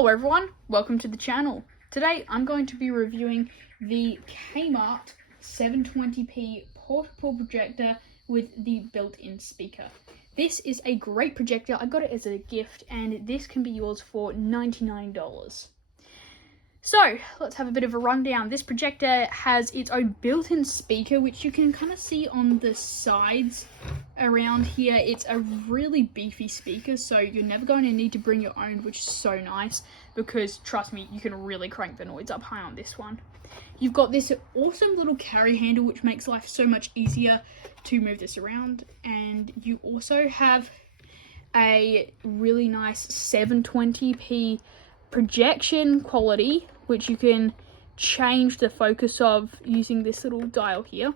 Hello everyone, welcome to the channel. Today I'm going to be reviewing the Kmart 720p portable projector with the built-in speaker. This is a great projector. I got it as a gift and this can be yours for $99. So let's have a bit of a rundown. This projector has its own built-in speaker, which you can kind of see on the sides around here. It's a really beefy speaker, so you're never going to need to bring your own, which is so nice because trust me, you can really crank the noise up high on this one. You've got this awesome little carry handle, which makes life so much easier to move this around, and you also have a really nice 720p projection quality, which you can change the focus of using this little dial here.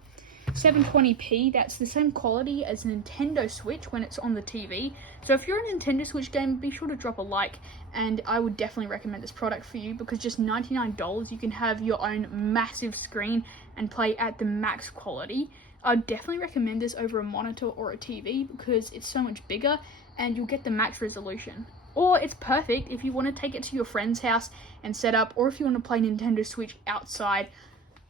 720p, that's the same quality as a Nintendo Switch when it's on the TV. So if you're a Nintendo Switch gamer, be sure to drop a like, and I would definitely recommend this product for you because just $99 you can have your own massive screen and play at the max quality. I'd definitely recommend this over a monitor or a TV because it's so much bigger and you'll get the max resolution. Or it's perfect if you want to take it to your friend's house and set up, or if you want to play Nintendo Switch outside,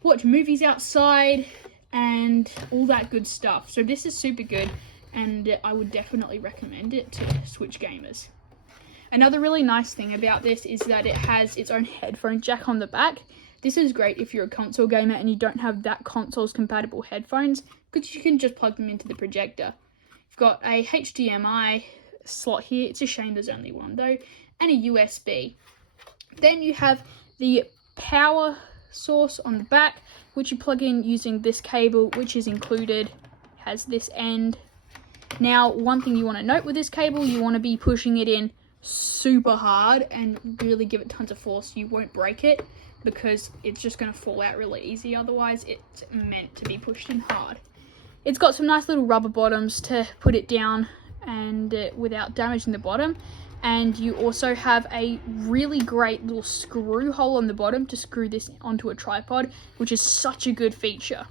watch movies outside, and all that good stuff. So this is super good, and I would definitely recommend it to Switch gamers. Another really nice thing about this is that it has its own headphone jack on the back. This is great if you're a console gamer and you don't have that console's compatible headphones, because you can just plug them into the projector. You've got a HDMI slot here. It's a shame there's only one though, and a USB. Then you have the power source on the back, which you plug in using this cable, which is included. It has this end. Now, one thing you want to note with this cable, you want to be pushing it in super hard and really give it tons of force. You won't break it because it's just going to fall out really easy. Otherwise, it's meant to be pushed in hard. It's got some nice little rubber bottoms to put it down and without damaging the bottom, and you also have a really great little screw hole on the bottom to screw this onto a tripod, which is such a good feature.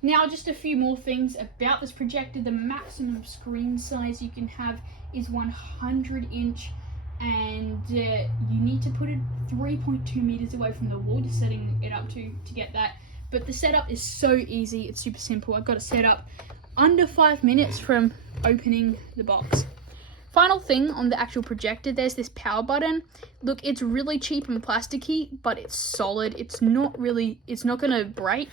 Now, just a few more things about this projector. The maximum screen size you can have is 100-inch, and you need to put it 3.2 meters away from the wall, just setting it up to get that. But the setup is so easy, it's super simple. I've got it set up under 5 minutes from opening the box. Final thing on the actual projector, there's this power button. Look, it's really cheap and plasticky, but it's solid. It's not gonna break.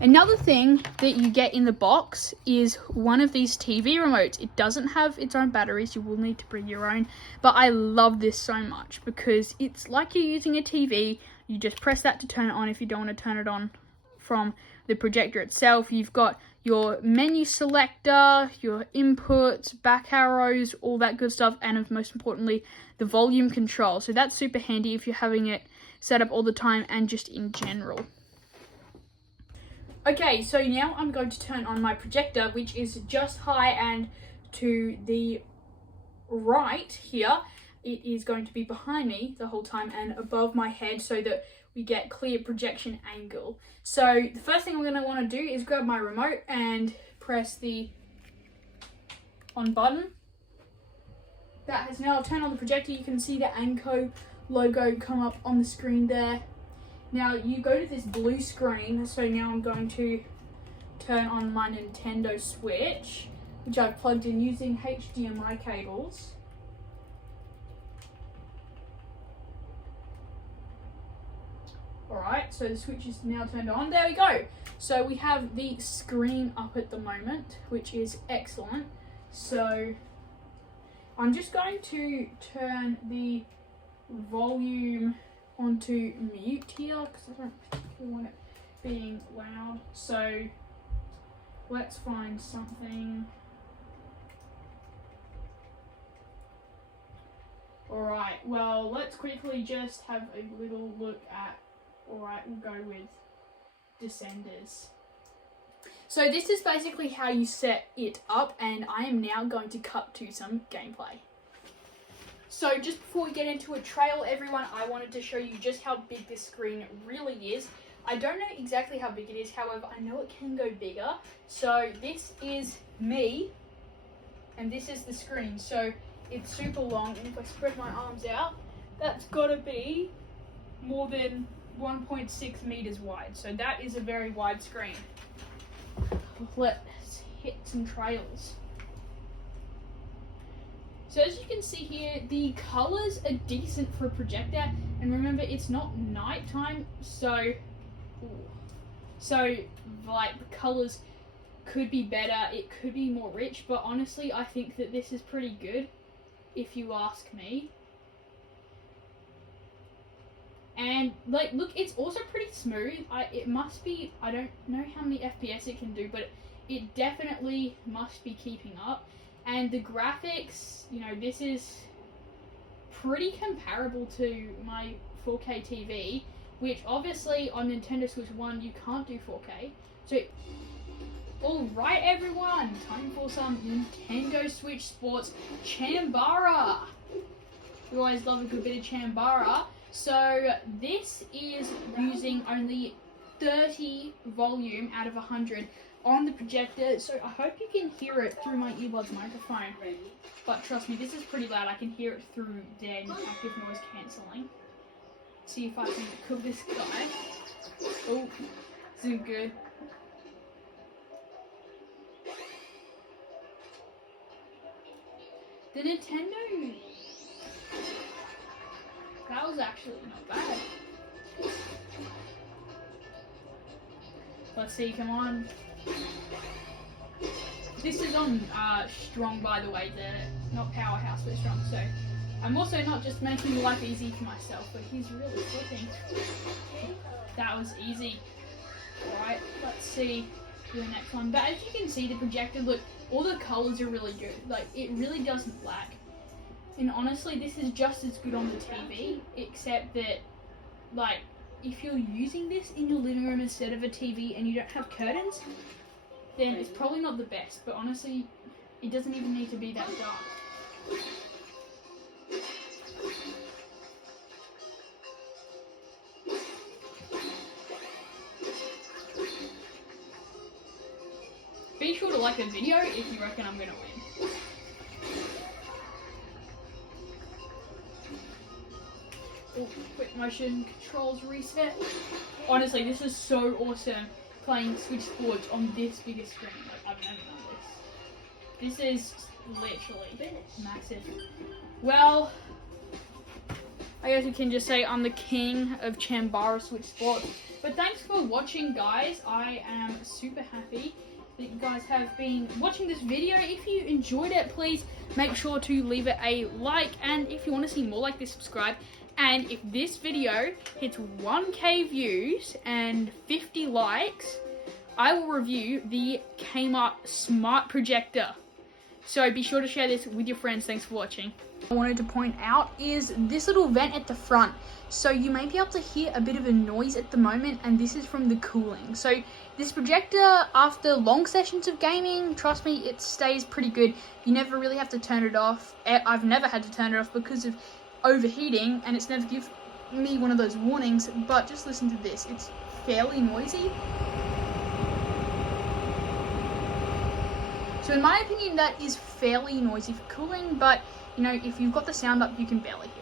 Another thing that you get in the box is one of these TV remotes. It doesn't have its own batteries, you will need to bring your own, but I love this so much because it's like you're using a TV. You just press that to turn it on if you don't want to turn it on from the projector itself. You've got your menu selector, your inputs, back arrows, all that good stuff, and most importantly, the volume control. So that's super handy if you're having it set up all the time and just in general. Okay, so now I'm going to turn on my projector, which is just high, and to the right here, it is going to be behind me the whole time and above my head so that we get clear projection angle. So the first thing I'm going to want to do is grab my remote and press the on button. That has now turned on the projector. You can see the Anko logo come up on the screen there. Now you go to this blue screen, so now I'm going to turn on my Nintendo Switch, which I've plugged in using HDMI cables. Alright, so the switch is now turned on. There we go. So we have the screen up at the moment, which is excellent. So I'm just going to turn the volume onto mute here because I don't particularly want it being loud. So let's find something. Alright, well, let's quickly just have a little look at. Alright, we'll go with Descenders. So this is basically how you set it up, and I am now going to cut to some gameplay. So just before we get into a trail, everyone, I wanted to show you just how big this screen really is. I don't know exactly how big it is, however, I know it can go bigger. So this is me, and this is the screen. So it's super long, and if I spread my arms out, that's got to be more than 1.6 meters wide. So that is a very wide screen. Let's hit some trailers. So as you can see here, the colors are decent for a projector, and remember it's not nighttime, so like the colors could be better, it could be more rich, but honestly I think that this is pretty good if you ask me. And like, look, it's also pretty smooth. It must be, I don't know how many FPS it can do, but it definitely must be keeping up. And the graphics, you know, this is pretty comparable to my 4K TV, which obviously on Nintendo Switch 1 you can't do 4K. So, alright everyone, time for some Nintendo Switch Sports Chambara. We always love a good bit of Chambara. So this is using only 30 volume out of 100 on the projector, so I hope you can hear it through my earbuds microphone. But trust me, this is pretty loud. I can hear it through their active noise cancelling. See if I can cook this guy. Oh, this isn't good. The Nintendo, that was actually not bad. Let's see, come on. This is on strong, by the way, not powerhouse, but strong. So I'm also not just making life easy for myself, but he's really flipping. That was easy. Alright, let's see the next one. But as you can see, the projector, look, all the colors are really good. Like, it really doesn't lack. And honestly, this is just as good on the TV, except that, like, if you're using this in your living room instead of a TV and you don't have curtains, then it's probably not the best. But honestly, it doesn't even need to be that dark. Be sure to like the video if you reckon I'm gonna win. Oh, quick motion controls reset. Honestly, this is so awesome playing Switch Sports on this bigger screen. Like, I've never done this. This is literally massive. Well, I guess we can just say I'm the king of Chambara Switch Sports. But thanks for watching, guys. I am super happy that you guys have been watching this video. If you enjoyed it, please make sure to leave it a like, and if you want to see more like this, subscribe. And if this video hits 1k views and 50 likes, I will review the Kmart Smart Projector. So be sure to share this with your friends. Thanks for watching. I wanted to point out is this little vent at the front. So you may be able to hear a bit of a noise at the moment, and this is from the cooling. So this projector, after long sessions of gaming, trust me, it stays pretty good. You never really have to turn it off. I've never had to turn it off because of overheating, and it's never given me one of those warnings. But just listen to this. It's fairly noisy. So in my opinion, that is fairly noisy for cooling, but you know, if you've got the sound up, you can barely hear it.